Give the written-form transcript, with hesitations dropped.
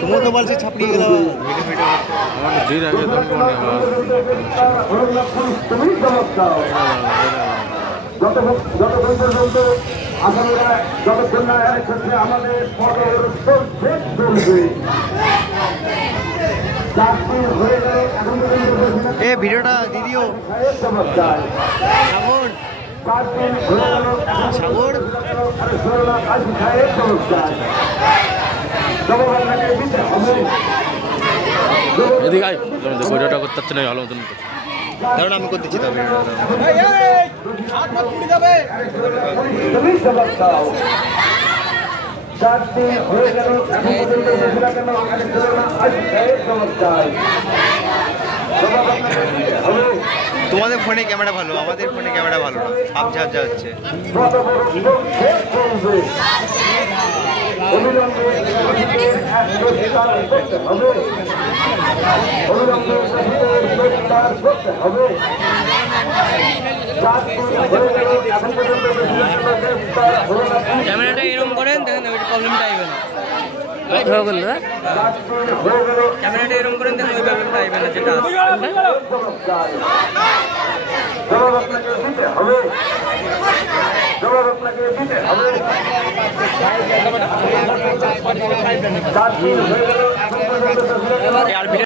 তোমার তো বলছে ছাপড়িয়ে গেল যতক্ষণ পর্যন্ত আসামিরা যতক্ষণ না ক্ষেত্রে আমাদের চলবে ভিডিওটা দিদিও সাগর সাগর এদিকে আয় ভিডিওটা করতে পারছি না ভালো মতন কারণ আমি করতেছি তবে তোমাদের ফোনে ক্যামেরা ভালো, আমাদের ফোনে ক্যামেরা ভালো না, ঝাপঝা হচ্ছে। ক্যামেরাটা এরকম করেন দেখেন ওই প্রবলেমটা আসবে না। ক্যামেরাটা এরকম করেন দেখেন ওই প্রবলেমটা আসবে না যেটা আর